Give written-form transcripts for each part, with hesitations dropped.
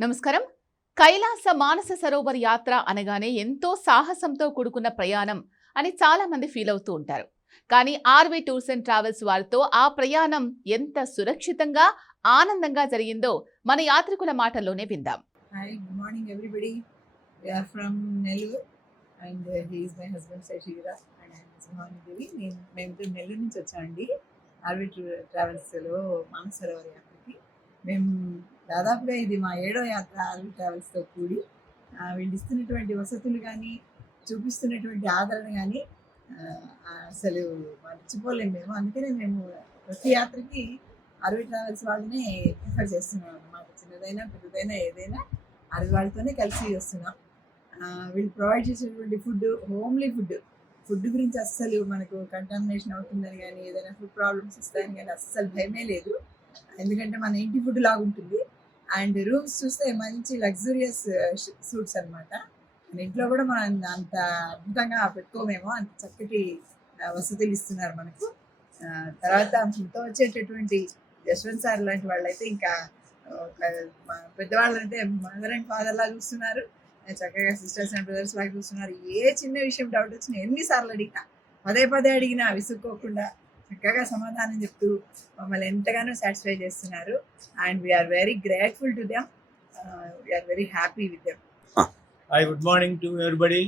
నమస్కారం. కైలాస మానస సరోవర్ యాత్ర అనగానే ఎంతో సాహసంతో కూడుకున్న ప్రయాణం అని చాలా మంది ఫీల్ అవుతూ ఉంటారు. కానీ ఆర్వీ టూర్స్ అండ్ ట్రావెల్స్ వారితో ఆ ప్రయాణం ఎంత సురక్షితంగా, ఆనందంగా జరిగిందో మన యాత్రికుల మాటల్లోనే విందాం. Hi, good morning everybody. We are from Nellore and he is my husband Sashira and I am Suhani Devi. మేము నెల్లూరు నుంచి వచ్చామండి. ఆర్వీ ట్రావెల్స్లో మానస సరోవర్ యాత్రకి. మేము దాదాపుగా ఇది మా 7వ యాత్ర ఆర్వీ ట్రావెల్స్తో కూడి. వీళ్ళు ఇస్తున్నటువంటి వసతులు కానీ, చూపిస్తున్నటువంటి ఆదరణ కానీ అసలు మర్చిపోలేము మేము. అందుకనే మేము ప్రతి యాత్రకి ఆర్వీ ట్రావెల్స్ వాళ్ళనే ప్రిఫర్ చేస్తున్నాం అన్నమాట. చిన్నదైనా పెద్దదైనా ఏదైనా ఆర్వీ వాళ్ళతోనే కలిసి వస్తున్నాం. వీళ్ళు ప్రొవైడ్ చేసేటువంటి హోమ్లీ ఫుడ్ గురించి అస్సలు మనకు కంటామినేషన్ అవుతుందని కానీ, ఏదైనా ఫుడ్ ప్రాబ్లమ్స్ వస్తాయని కానీ అస్సలు భయమే లేదు. ఎందుకంటే మన ఇంటి ఫుడ్ లాగా ఉంటుంది. అండ్ రూమ్స్ చూస్తే మంచి లగ్జూరియస్ సూట్స్ అనమాట. మన ఇంట్లో కూడా మనం అంత అద్భుతంగా పెట్టుకోమేమో, అంత చక్కటి వసతులు ఇస్తున్నారు మనకు. తర్వాత మనతో వచ్చేటటువంటి యశ్వంత్ సార్ లాంటి వాళ్ళు అయితే ఇంకా పెద్దవాళ్ళు అంటే మదర్ అండ్ ఫాదర్ లాగా చూస్తున్నారు. చక్కగా సిస్టర్స్ అండ్ బ్రదర్స్ లాగా చూస్తున్నారు. ఏ చిన్న విషయం డౌట్ వచ్చినా ఎన్నిసార్లు అడిగినా, పదే అడిగినా విసుక్కోకుండా చక్కగా సమాధానం చెప్తూ మమ్మల్ని ఎంతగానో సాటిస్ఫై చేస్తున్నారు. And we're very grateful to them. We're very happy with them. Hi, good morning to everybody.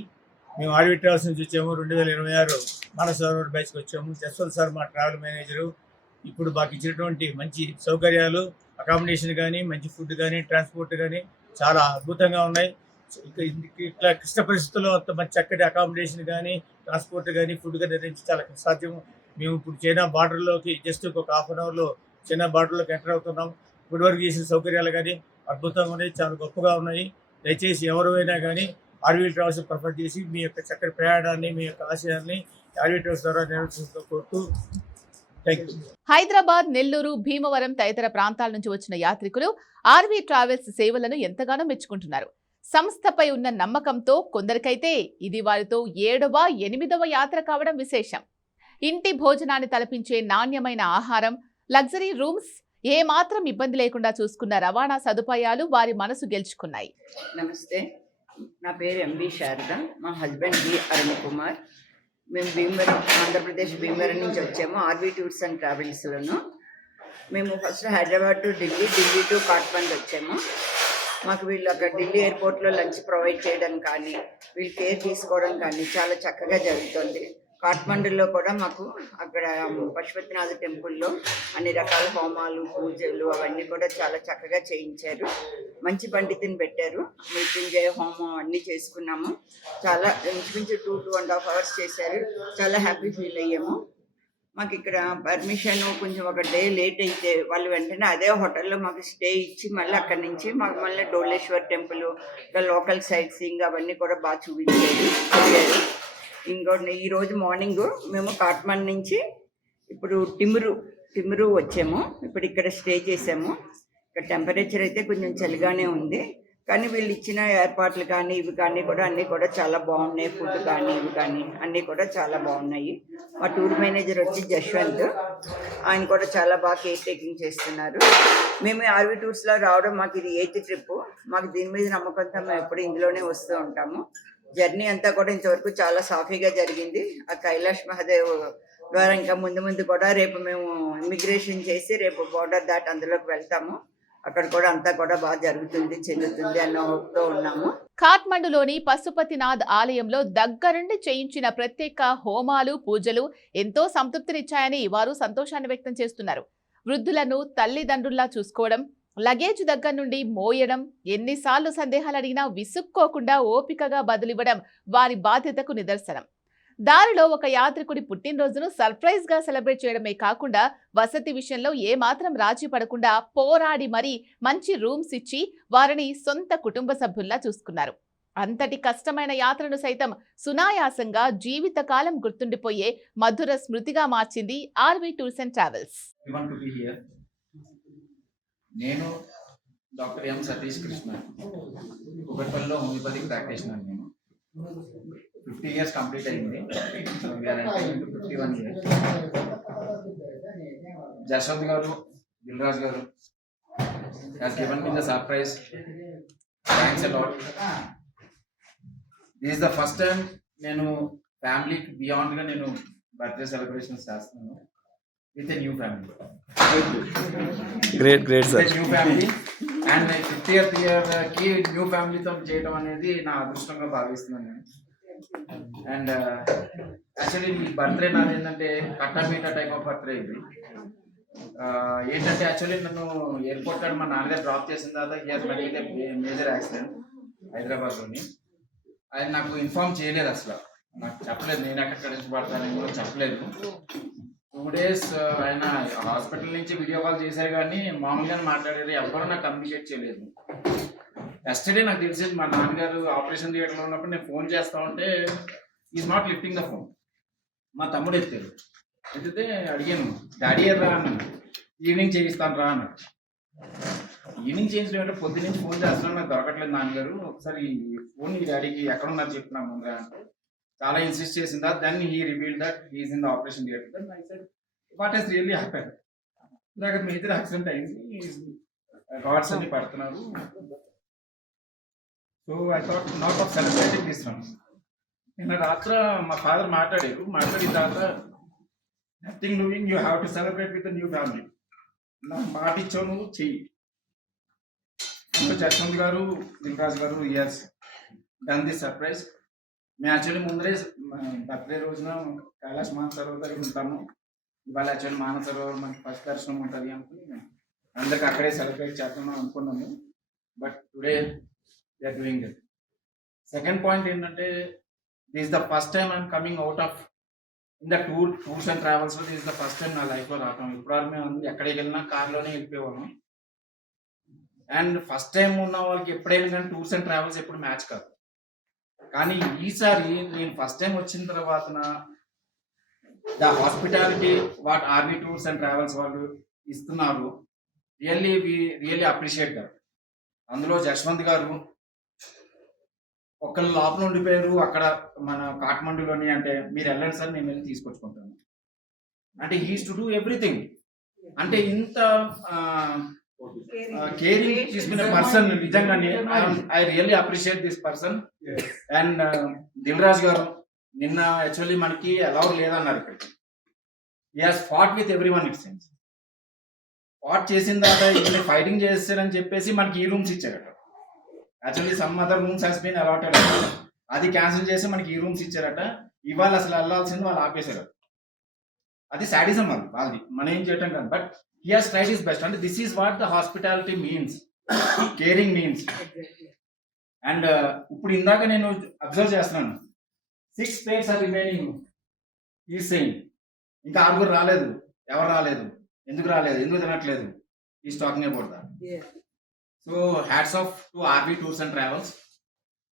మేము ఆర్వీ ట్రావెల్స్ నుంచి వచ్చాము. 2026 మానస సరోవర్ బైక్కి వచ్చాము. జస్వంత్ సార్ మా ట్రావెల్ మేనేజరు. ఇప్పుడు మాకు ఇచ్చినటువంటి మంచి సౌకర్యాలు, అకామిడేషన్ కానీ, మంచి ఫుడ్ కానీ, ట్రాన్స్పోర్ట్ కానీ చాలా అద్భుతంగా ఉన్నాయి. ఇట్లా క్లిష్ట పరిస్థితుల్లో అంత మంచి చక్కటి అకామిడేషన్ కానీ, ట్రాన్స్పోర్ట్ కానీ, ఫుడ్ కానీ అనేది చాలా సాధ్యం. మేము ఇప్పుడు చైనా బార్డర్లోకి జస్ట్ ఒక హాఫ్ అన్ అవర్లో చైనా బార్డర్లోకి ఎంటర్ అవుతున్నాం. ఇప్పటి వరకు చేసిన సౌకర్యాలు కానీ అద్భుతంగా ఉన్నాయి, చాలా గొప్పగా ఉన్నాయి. దయచేసి ఎవరైనా కానీ ఆర్వీ ట్రావెల్స్ ప్రిఫర్ చేసి మీ యొక్క చక్కటి ప్రయాణాన్ని, మీ యొక్క ఆశయాన్ని ఆర్వీ ట్రావెల్స్ ద్వారా నెరవేర్చుకుంటూ కోరుతూ థ్యాంక్ యూ. హైదరాబాద్, నెల్లూరు, భీమవరం తదితర ప్రాంతాల నుంచి వచ్చిన యాత్రికులు ఆర్వీ ట్రావెల్స్ సేవలను ఎంతగానో మెచ్చుకుంటున్నారు. సంస్థపై ఉన్న నమ్మకంతో కొందరికైతే ఇది వారితో 7వ, 8వ యాత్ర కావడం విశేషం. ఇంటి భోజనాన్ని తలపించే నాణ్యమైన ఆహారం, లగ్జరీ రూమ్స్, ఏమాత్రం ఇబ్బంది లేకుండా చూసుకున్న రవాణా సదుపాయాలు వారి మనసు గెలుచుకున్నాయి. నమస్తే, నా పేరు ఎంబి శారద. మా హస్బెండ్ బి అరుణ్ కుమార్. మేము భీమవరం, ఆంధ్రప్రదేశ్ భీమవరం నుంచి వచ్చాము ఆర్వీ టూర్స్ అండ్ ట్రావెల్స్లోను. మేము first Hyderabad to Delhi to Kathmandu వచ్చాము. మాకు వీళ్ళు అక్కడ ఢిల్లీ ఎయిర్పోర్ట్లో లంచ్ ప్రొవైడ్ చేయడం కానీ, వీళ్ళు కేర్ తీసుకోవడం కానీ చాలా చక్కగా జరుగుతుంది. కాట్మండులో కూడా మాకు అక్కడ పశుపతినాథ టెంపుల్లో అన్ని రకాల హోమాలు, పూజలు అవన్నీ కూడా చాలా చక్కగా చేయించారు. మంచి పండితుని పెట్టారు. మృత్యుంజయ హోమం అన్నీ చేసుకున్నాము. చాలా ఇంచుమించు 2.5 hours చేశారు. చాలా హ్యాపీ ఫీల్ అయ్యాము. మాకు ఇక్కడ పర్మిషన్ కొంచెం ఒక డే లేట్ అయితే వాళ్ళు వెంటనే అదే హోటల్లో మాకు స్టే ఇచ్చి మళ్ళీ అక్కడి నుంచి మాకు మళ్ళీ డోలేశ్వర్ టెంపుల్, ఇంకా లోకల్ సైట్ సీయింగ్ అవన్నీ కూడా బాగా చూపించారు. ఇంకోటి ఈరోజు మార్నింగ్ మేము కాట్మండ్ నుంచి ఇప్పుడు టిమ్రూ వచ్చాము. ఇప్పుడు ఇక్కడ స్టే చేసాము. ఇక్కడ టెంపరేచర్ అయితే కొంచెం చలిగానే ఉంది, కానీ వీళ్ళు ఇచ్చిన ఏర్పాట్లు కానీ ఇవి కానీ కూడా అన్నీ కూడా చాలా బాగున్నాయి. ఫుడ్ కానీ ఇవి కానీ అన్నీ కూడా చాలా బాగున్నాయి. మా టూర్ మేనేజర్ వచ్చి జశ్వంత్, ఆయన కూడా చాలా బాగా కేర్ టేకింగ్ చేస్తున్నారు. మేము ఆర్వీ టూర్స్లో రావడం మాకు ఇది 8th ట్రిప్. మాకు దీని మీద నమ్మకంతో మేము ఎప్పుడు ఇందులోనే వస్తూ ఉంటాము. జర్నీ అంతా కూడా ఇంతవరకు చాలా సాఫీగా జరిగింది. ఆ కైలాష్ మహాదేవ్ ద్వారా ఇంకా ముందు కూడా రేపు మేము ఇమిగ్రేషన్ చేసి రేపు బోర్డర్ దాటి అందులోకి వెళ్తాము. అక్కడ కూడా అంతా కూడా బాగా చెందుతుంది అన్న హోప్తో ఉన్నాము. కాట్మండులోని పశుపతినాథ్ ఆలయంలో దగ్గరుండి చేయించిన ప్రత్యేక హోమాలు, పూజలు ఎంతో సంతృప్తినిచ్చాయని వారు సంతోషాన్ని వ్యక్తం చేస్తున్నారు. వృద్ధులను తల్లిదండ్రుల్లా చూసుకోవడం, లగేజ్ దగ్గర నుండి మోయడం, ఎన్నిసార్లు సందేహాలు అడిగినా విసుక్కోకుండా ఓపికగా బదులివ్వడం వారి బాధ్యతకు నిదర్శనం. దారిలో ఒక యాత్రికుడి పుట్టినరోజును సర్ప్రైజ్ గా సెలబ్రేట్ చేయడమే కాకుండా వసతి విషయంలో ఏమాత్రం రాజీ పడకుండా పోరాడి మరీ మంచి రూమ్స్ ఇచ్చి వారిని సొంత కుటుంబ సభ్యుల్లా చూసుకున్నారు. అంతటి కష్టమైన యాత్రను సైతం సునాయాసంగా జీవితకాలం గుర్తుండిపోయే మధుర స్మృతిగా మార్చింది ఆర్వీ టూర్స్ అండ్ ట్రావెల్స్. నేను డాక్టర్ ఎం సతీష్ కృష్ణ, కుకట్పల్లిలో హోమియోపతిక్ ప్రాక్టీషనర్. నేను 50 years కంప్లీట్ అయింది. 51 years. జశ్వంత్ గారు, దిల్రాజ్ గారు has given me the surprise thanks a lot. This is the first time నేను ఫ్యామిలీకి బియాండ్గా నేను బర్త్డే సెలబ్రేషన్స్ చేస్తున్నాను with a new family. Great sir. New family and 50th ఇయర్కి న్యూ ఫ్యామిలీతో చేయడం అనేది నా అదృష్టంగా భావిస్తున్నాను నేను. అండ్ యాక్చువల్లీ ఈ బర్త్డే నాది ఏంటంటే కట్టమీట టైప్ ఆఫ్ బర్త్డే ఇది. ఏంటంటే యాక్చువల్లీ నన్ను ఎయిర్పోర్ట్ కాడ మా నాన్నగారు డ్రాప్ చేసిన తర్వాత హియర్ మెడికల్ మేజర్ యాక్సిడెంట్ హైదరాబాద్లోని. ఆయన నాకు ఇన్ఫార్మ్ చేయలేదు, అసలు నాకు చెప్పలేదు, నేను ఎక్కడ నుంచి పడతానేమో చెప్పలేదు. 2 days ఆయన హాస్పిటల్ నుంచి వీడియో కాల్ చేశారు కానీ మామూలుగానే మాట్లాడారు, ఎవరు నాకు కమ్యూనికేట్ చేయలేదు. ఎస్టర్డే నాకు తెలిసింది మా నాన్నగారు ఆపరేషన్ థియేటర్లో ఉన్నప్పుడు నేను ఫోన్ చేస్తా ఉంటే is not lifting the phone. మా తమ్ముడు ఎత్తారు, ఎత్తితే అడిగాను డాడీ రా అన్నాను, ఈవినింగ్ చేయిస్తాను రా అన్నాడు. ఈవినింగ్ చేయించడం అంటే పొద్దు నుంచి ఫోన్ చేస్తున్నాను, నాకు దొరకట్లేదు నాన్నగారు, ఒకసారి ఫోన్ ఈ డాడీకి ఎక్కడున్నారు చెప్తున్నాను ముందుగా అంటే చాలా ఇన్సిస్ట్ చేసింది. Then he reveal that he is in the operation theatre. Then I said what he's really happen, నాకు మేజర్ యాక్సిడెంట్ అయింది, గాడ్స్ అన్ని పడుతున్నారు. So I thought not of celebrating this one. నిన్న రాత్ర మా ఫాదర్ మాట్లాడిన తర్వాత nothing doing, you have to celebrate with new family. నాకు మాట ఇచ్చావు, నువ్వు చెయ్యి. Jaswanth garu, Dilraj garu years done the surprise. మేము యాక్చువల్లీ ముందరే బర్త్డే రోజున కైలాష్ మానసరోవర్ దగ్గర ఉంటాము. ఇవాళ యాక్చువల్లీ మానసరోవర్ మనకి ఫస్ట్ దర్శనం ఉంటుంది అనుకుని అందరికి అక్కడే సెలబ్రేట్ చేద్దామని అనుకున్నాము. But today we are doing it. Second point ఏంటంటే this is the first time I'm coming out of in the tours and ట్రావెల్స్లో. This is the first time నా లైఫ్లో రావటం. ఇప్పుడు మేము ఎక్కడికి వెళ్ళినా కార్లోనే వెళ్ళిపోయేవాళ్ళం. అండ్ ఫస్ట్ టైం ఉన్న వాళ్ళకి ఎప్పుడైనా కానీ టూర్స్ అండ్ ట్రావెల్స్ ఎప్పుడు మ్యాచ్ కాదు. కానీ ఈసారి నేను ఫస్ట్ టైం వచ్చిన తర్వాత the hospitality what RV tours and travels వాళ్ళు ఇస్తున్నారు, రియల్లీ అప్రిషియేట్ దట్. అందులో జస్వంత్ గారు ఒకళ్ళు లోపల ఉండిపోయారు అక్కడ మన కాఠ్మండూలోని, అంటే మీరు వెళ్ళండి సార్ నేను వెళ్ళి తీసుకొచ్చుకుంటాను అంటే హీస్ టు డూ ఎవ్రీథింగ్. అంటే ఇంత కేరింగ్ తీసుకునే పర్సన్ నిజంగానే I really appreciate this person. And Dilraj garu నిన్న యాక్చువల్లీ మనకి అలౌడ్ లేదన్నారు ఇక్కడికి. He has fought with every one. It since fought చేసిన తర్వాత ఇక్కడ ఫైటింగ్ చేస్తారని చెప్పేసి మనకి ఈ రూమ్స్ ఇచ్చారట. Actually some other rooms has been allotted, అది క్యాన్సిల్ చేసి మనకి ఈ రూమ్స్ ఇచ్చారట. ఇవాళ అసలు వెళ్ళాల్సింది వాళ్ళు ఆపేశారు. అది సాడిజం వాళ్ళది, మనం ఏం చేయటం కాదు. But he has tried his best, and this is what the hospitality means, caring means. And ఇప్పుడు ఇందాక నేను అబ్జర్వ్ చేస్తున్నాను, 6 plates are remaining. He is saying ఇంకా 6 రాలేదు, ఎవరు రాలేదు, ఎందుకు తినట్లేదు, he is talking about that. So hats off to RV Tours and Travels,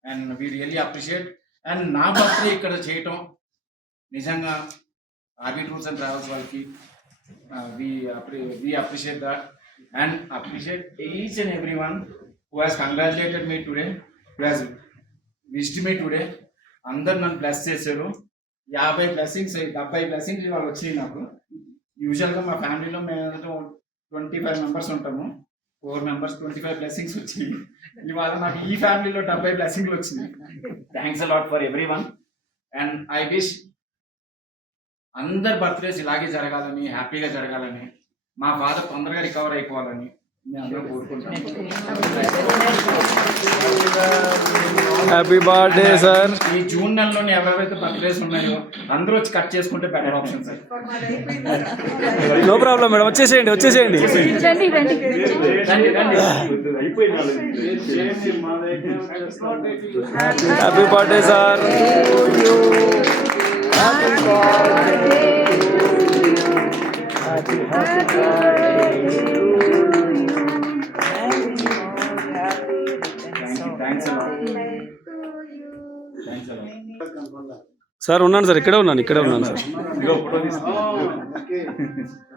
and we really appreciate. And నా బర్త్డే ఇక్కడ చేయటం నిజంగా RV Tours and Travels వాళ్ళకి we appreciate that, and appreciate each and everyone who has congratulated me today, who has wished me today. అందరు నన్ను bless చేశారు. 50 blessings 70 blessings ఇవాళ వచ్చినాయి నాకు. యూజువల్గా మా ఫ్యామిలీలో మేము 25 members ఉంటాము, 4 members 25 blessings వచ్చినాయి. ఇవాళ నాకు ఈ ఫ్యామిలీలో 70 blessings వచ్చినాయి. Thanks a lot for every one. And I wish అందరి బర్త్డేస్ ఇలాగే జరగాలని, హ్యాపీగా జరగాలని, మా ఫాదర్ తొందరగా రికవర్ అయిపోవాలని మేము అందరూ కోరుకుంటున్నాం. Happy birthday sir. ఈ జూన్ నెలలోనే ఎవరైతే బర్త్డేస్ ఉన్నాయో అందరూ వచ్చి కట్ చేసుకుంటే better option sir. No problem madam, వచ్చేసేయండి. Happy birthday sir. సార్ ఉన్నాను సార్, ఇక్కడే ఉన్నాను సార్.